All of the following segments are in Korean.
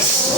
Yes.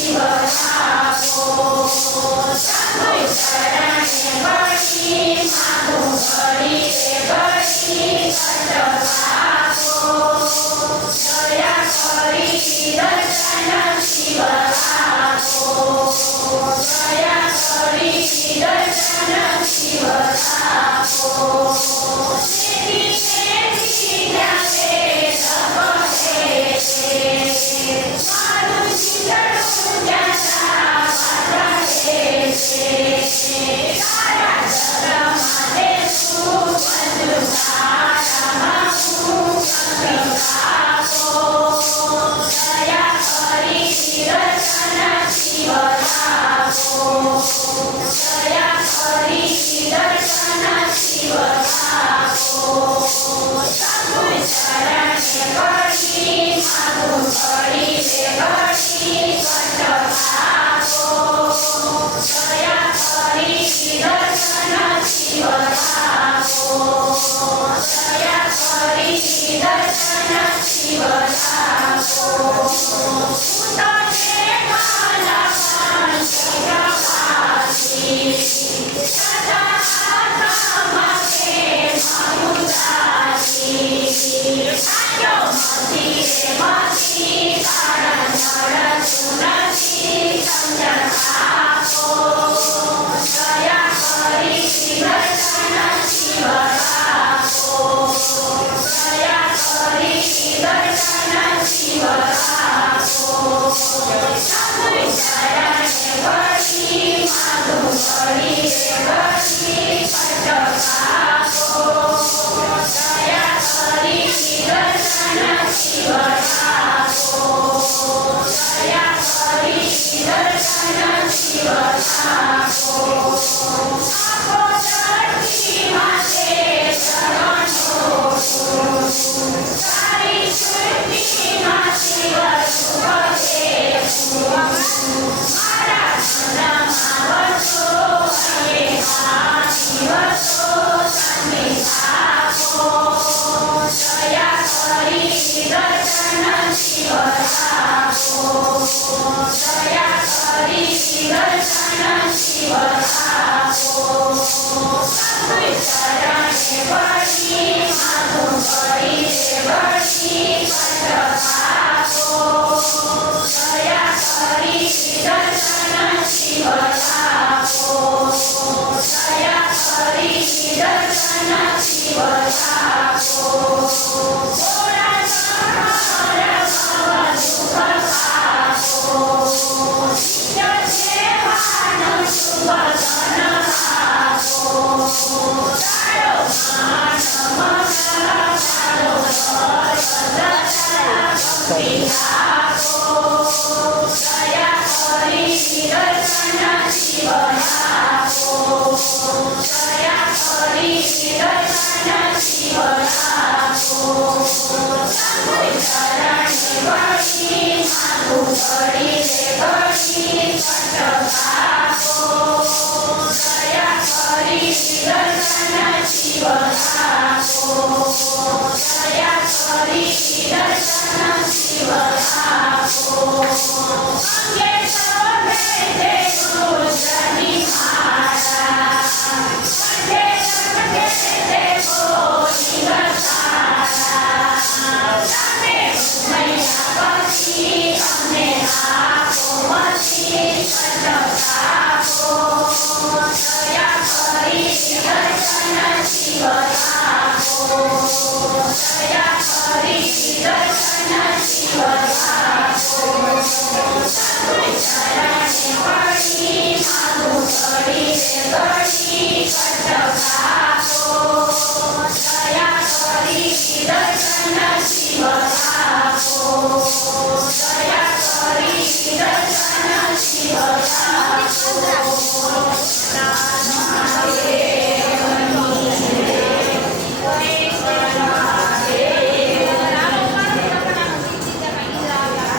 Jesus. 마시 마시 파란 나라 소나시 잠자라